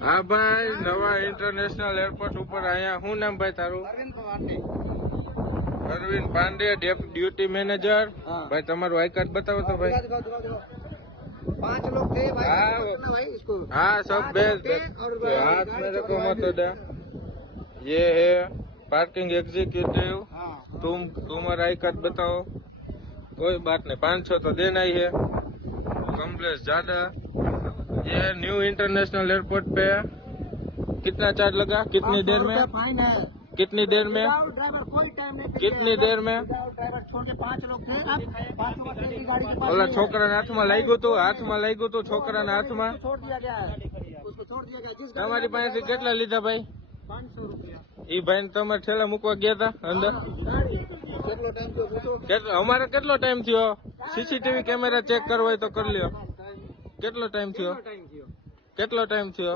હા ભાઈ નવા ઇન્ટરનેશનલ એરપોર્ટ ઉપર અહીંયા શું નામ ભાઈ તારું Arvind Pande Arvind Pande dep- duty manager हाँ। ભાઈ તમારું આઈ કાર્ડ બતાવો તો ભાઈ दिखाओ, दिखाओ, दिखाओ। पांच लोग थे भाई हाँ, इसको वो- पकड़ना भाई इसको हाँ सब पांच बेस लोग थे और ये हाथ गाड़ी मेरे को चौड़ाई मत दी। दे ये है पार्किंग एग्जीक्यूटिव हाँ तुम तुम्हारा आई कार्ड बताओ कोई बात नहीं पाँच सौ तो देना ही है कम्प्लेक्स ज्यादा ये न्यू इंटरनेशनल एयरपोर्ट पे कितना चार्ज लगा कितनी देर में फाइन है कितनी देर में विदाउट ड्राइवर कोई टाइम नहीं कितनी देर में विदाउट ड्राइवर छोड़ के पांच लोग थे अब पांच लोग थे की गाड़ी के पास ઓલા नहीं है। છોકરાના હાથમાં લાગ્યું હતું હાથમાં લાગ્યું હતું છોકરાના હાથમાં उसको छोड़ दिया गया है उसको छोड़ दिया गया जिस તમારી પાસેથી કેટલા લીધા ભાઈ पाँच सौ रुपया ઈ ભાઈ તમારે ઠેલા મૂકવા ગયા હતા અંદર કેટલો ટાઈમ થયો પૂછો કેટલો અમારે કેટલો ટાઈમ થયો સીસીટીવી કેમેરા ચેક કરવો હોય તો કરી લ્યો કેટલો ટાઈમ થયો કેટલો ટાઈમ થયો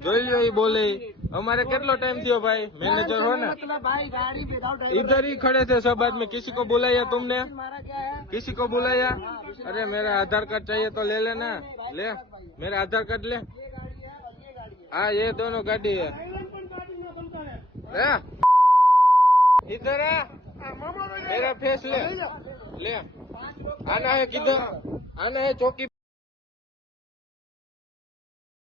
જોઈ લો એ બોલે हमारे कितना टाइम दियो भाई मैनेजर हो ना इधर ही खड़े थे सब आदमी किसी को बुलाया तुमने किसी को बुलाया अरे मेरा आधार कार्ड चाहिए तो ले लेना ले मेरा आधार कार्ड ले हाँ ये दोनों गाड़ी है इधर मेरा फेस ले ले આના એ કીધું આના એ ચોકી